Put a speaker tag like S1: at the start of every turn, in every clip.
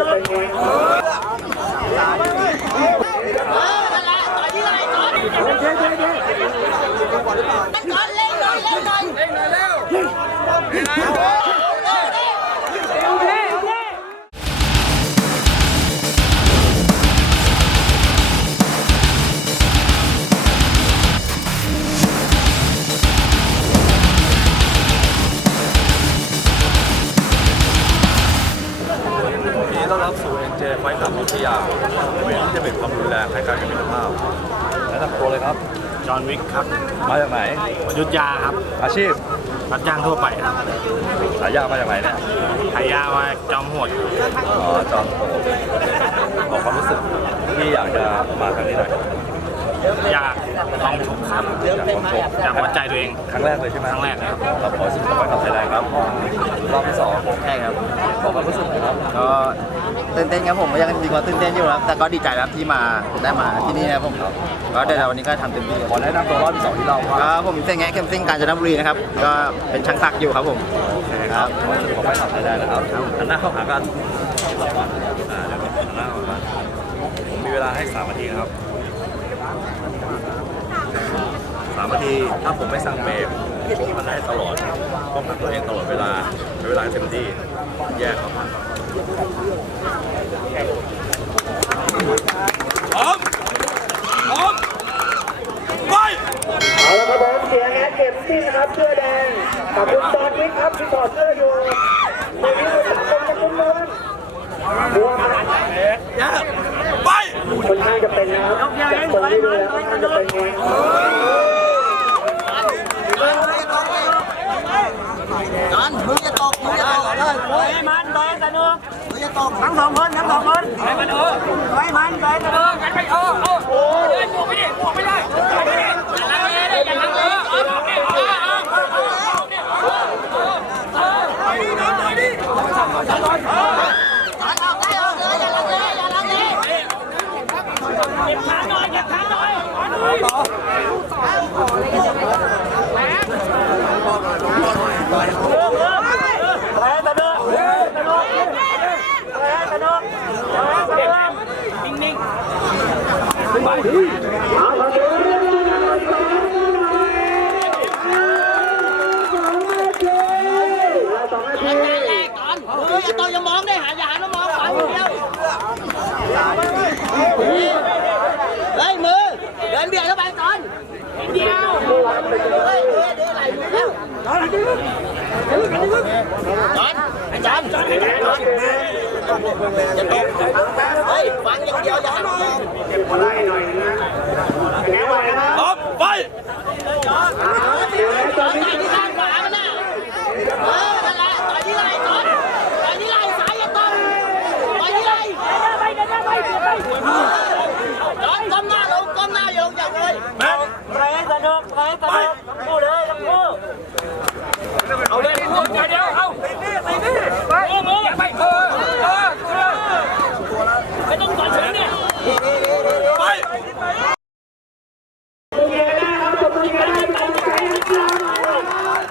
S1: จะเป็นไง
S2: ยิน ไฟท์ขับวิทยาเวทที่จะเป็นความรุนแรงคล้ายๆกับมิตรภาพแนะนำตัวเลยครับ
S3: จอห์นวิกครับ
S2: มาจากไหน
S3: ยุทธยาครับ
S2: อาชีพ
S3: รับจ้างทั่วไปครับ
S2: ฉายามาจากไหนเนี่ย
S3: ขายยามาจอมโหด
S2: อ๋อจอมโหดบอกความรู้สึกที่อยากจะมาครั้งนี้หน่อย
S3: อยากลองชกครับ
S2: อยากลองชก
S3: อยากวัดใจตัวเอง
S2: ครั้งแรกเลยใช่ไหม
S3: ครั้งแรกเลยครับ
S2: เราขอสุดกับไฟขับไทยแลนด์ครับรอบที่สอง
S4: ใช่ครับ
S2: บอกความรู้สึกหน่อยครับ
S4: ก็ ตื่นเต้นครับผมก็ยังมีความตื่นเต้นอยู่ครับแต่ก็ดีใจครับที่มาได้มาที่นี่นะครับผมก็เดี๋ยววันนี้ก็ทำเต็มที่
S2: ขอแนะนำตัวรอบที่สองที่เราว่า
S4: ก็ผมเซงแงะเข้มซิ่งกาญจนบุรีนะครับก็เป็นช่างซักอยู่ครับผม
S2: ครับขอให้สนุกกับไฟขับได์นะครับหันหน้าเข้าหากันอ่าเดี๋ยวหันหน้าเข้าหากันผมมีเวลาให้สามนาทีครับสามนาทีถ้าผมไม่สั่งเบรกมันได้ตลอดป้องกันตัวเองตลอดเวลาใช้เวลาเต็มที่ แยกครับพร้อมพร้อมไป
S1: เอาละครับผมเสียงแอดเก็บที่นะครับเสื้อแดงขอบคุณตอนนี้ครับที่ถอดเสื้ออยู่ในนี้เราจะเป็นจะเป็นเลยบัวครับ
S2: ไป
S1: คนข้างจะเป็นนะครับจากตรงนี้ดูแล้วมันจะเป็นไง
S4: จอนมือจะ ตกมือจะตกเลย
S5: มันเดินสนุกทั้งสองคนทั้งสองคนไว้มันเออไปมันเดินสนุกกันไปเออเออโอ้เดินบวกไปดิบวกไม่ได้อย่าลังเลเลยอย่าลังเลเออเออเออเออ เก็บขาหน่อยเก็บขาหน่อยแพ้ตะเนอะแพ้ตะเนอะแพ้ตะเนอะแพ้ตะเนอะนิ่งๆ
S1: เอาละครับสองนาที
S5: ก่อนมืออย่าต่อยอย่ามองได้หาอย่าหันมามองขวาอย่างเดียวเฮ้ยมือ เดินเบียดเข้าไปก่อนนิดเดียวเฮ้ยเฮ้ยเดี๋ยวไหลมือแล้ว จอนอาจารย์จอนอาจารย์จอนจะตกเฮ้ยฟังอย่างเดียวอย่าหันมามอง
S1: ไล่หน่อยนะแง่ไว้นะ
S2: พร้อมไป
S1: เดี๋ยวนะตอนนี้
S5: ข้างขวามันน่ะเออนั่นแหละต่อยที่ไหล่จอนต่อยที่ไหล่ซ้ายอย่าตบต่อยที่ไหล่ไปเดินหน้าไปเดินหน้าไปจอนก้มหน้าลงก้มหน้าลงอย่าเลย
S2: แร
S5: งสนุกแรงสนุกทั้งคู่เลยทั้งคู่เอาเลยทั้งคู่เดี๋ยวเอาตีนี่ตีนี่ไปมือไปเออเออไม่ต้องต่อยถึงเนี่ย
S2: ไป
S1: ตัวเองนะครับตัวเองได้กำลังใจนะครับ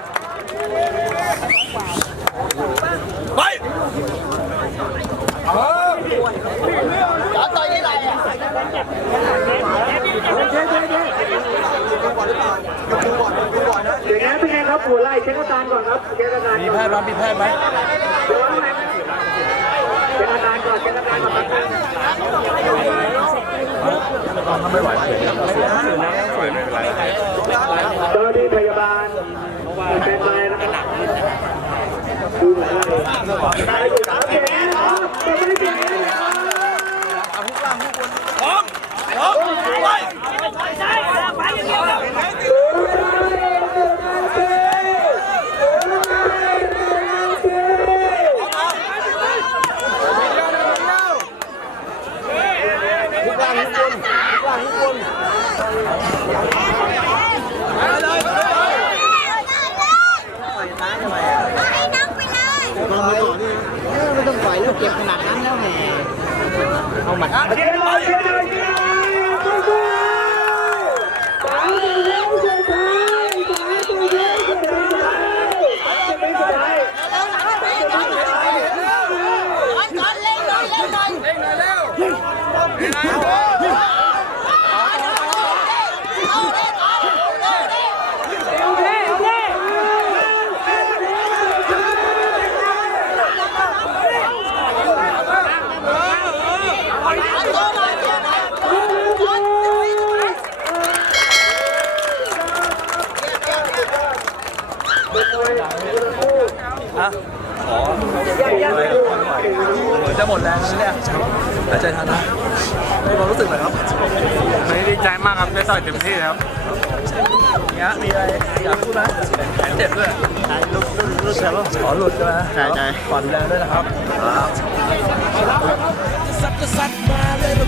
S2: ไป
S5: จอนต่อยที่ไหล่อะ
S1: เดี๋ยวนะเป็นไงครับหัวไล่เช็คอาการก่อนครับเช็คอาการ
S2: มีแพทย์ไหมมีแพทย์ไหม
S1: เช็คอาการก่อนเช็คอาการก่อนครับ
S2: ถ้าไม่ไหวเสียเสียเสียแล้วเสียไม่เป็นไร
S1: เจ้าหน้าที่พยาบาลเป็นไปนะครับดูหน่อยได้อยู่ครับโอเคครับตัวไม่เจ็บนะครับ
S2: พร้อมพร้อมไป
S5: ต่อยได้ไปอย่างเดียว
S4: ไม่ต้องปล่อยลูกเก็บขนาดนั้นแล้วแหมเอาหมัด
S1: เชียร์หน่อยเชียร์หน่อยเชียร์หน่อยสู้ๆสามตัวเลี้ยวสุดท้ายสามตัวเลี้ยวสุดท้ายจะเป็นสุดท้าย
S5: จอนจอนเล่นหน่อยเล่น
S6: ขออะไรอะเหมือนจะหมดแรงแล้วเนี่ยหายใจทันนะมีความรู้สึกหน่อยครับ
S3: ไม่ดีใจมากครับได้ต่อยเต็มที่ครับ
S6: เงี้ยมีอะไรอยากพูดไหมแขนเจ็บด้วย
S4: ลุดลุดลุดแล้ว
S6: ขอหลุดใช่ไหม
S4: ใช่ใช่
S6: ขอดูแลด้วยนะครับ
S2: ซัดก็ซัดมาเลยแบ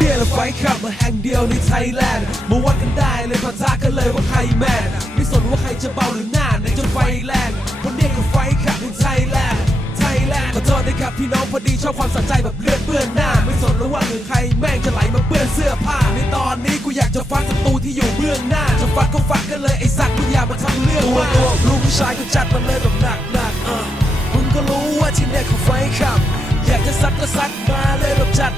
S2: เบียและไฟขับมาแห่งเดียวในไทยแลนด์มาวัดกันได้เลยปะทะกันเลยว่าใครแมนไม่สนว่าใครจะเบาหรือหน้าในจนไฟแรงวันนี้คือไฟขับในไทยแลนด์ไทยแลนด์ขอโทษนะครับพี่น้องพอดีชอบความสะใจแบบเลือดเปื้อนหน้า ไม่สนแล้วว่าหรือใครแม่งจะไหลมาเปื้อนเสื้อผ้า ในตอนนี้กูอยากจะฟัดศัตรูที่อยู่เบื้องหน้า จะฟัดก็ฟัดกันเลยไอ้สัตว์มึงอย่ามาทำเรื่องตัวตัวลูกผู้ชายก็จัดมาเลยแบบหนักหนักเออมึงก็รู้ว่าที่เนี่ยคือไฟขับ อยากจะซัดก็ซัดมาเลยแบบจัด